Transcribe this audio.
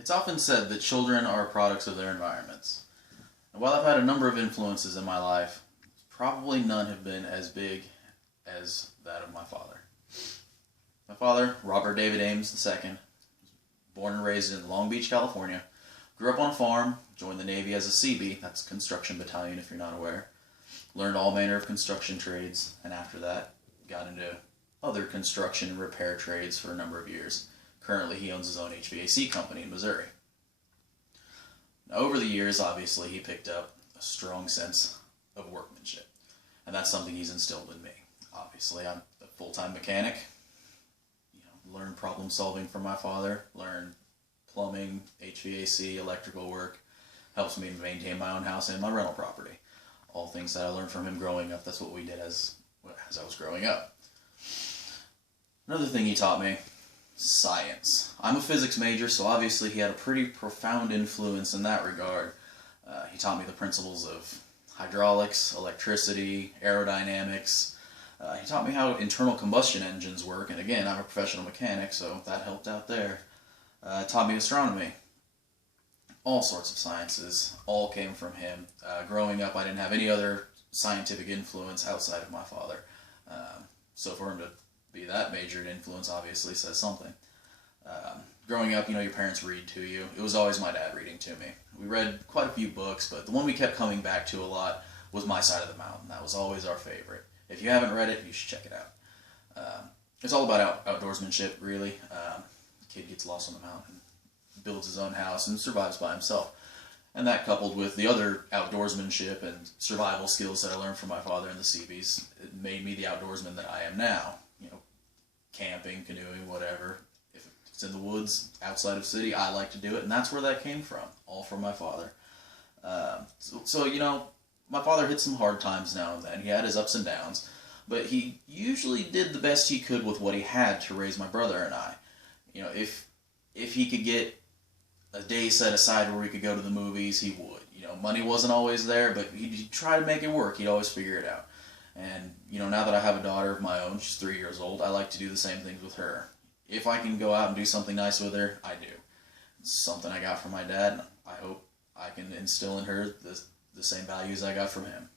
It's often said that children are products of their environments. And while I've had a number of influences in my life, probably none have been as big as that of my father. My father, Robert David Ames II, was born and raised in Long Beach, California, grew up on a farm, joined the Navy as a CB, that's Construction Battalion if you're not aware, learned all manner of construction trades, and after that got into other construction and repair trades for a number of years. Currently, he owns his own HVAC company in Missouri. Now, over the years, obviously, he picked up a strong sense of workmanship, and that's something he's instilled in me. Obviously, I'm a full-time mechanic. Learned problem solving from my father, learned plumbing, HVAC, electrical work, helps me maintain my own house and my rental property. All things that I learned from him growing up. That's what we did as I was growing up. Another thing he taught me, science. I'm a physics major, so obviously he had a pretty profound influence in that regard. He taught me the principles of hydraulics, electricity, aerodynamics. He taught me how internal combustion engines work, and again, I'm a professional mechanic, so that helped out there. Taught me astronomy. All sorts of sciences, all came from him. Growing up, I didn't have any other scientific influence outside of my father. So for him to be that major influence obviously says something. Growing up, your parents read to you. It was always my dad reading to me. We read quite a few books, but the one we kept coming back to a lot was My Side of the Mountain. That was always our favorite. If you haven't read it, you should check it out. It's all about outdoorsmanship, really. The kid gets lost on the mountain, builds his own house, and survives by himself. And that, coupled with the other outdoorsmanship and survival skills that I learned from my father in the Seabees, it made me the outdoorsman that I am now. Camping, canoeing, whatever. If it's in the woods, outside of city, I like to do it, and that's where that came from. All from my father. My father hit some hard times now and then. He had his ups and downs, but he usually did the best he could with what he had to raise my brother and I. If he could get a day set aside where we could go to the movies, he would. Money wasn't always there, but he'd try to make it work. He'd always figure it out. And, now that I have a daughter of my own, she's 3 years old, I like to do the same things with her. If I can go out and do something nice with her, I do. It's something I got from my dad, and I hope I can instill in her the same values I got from him.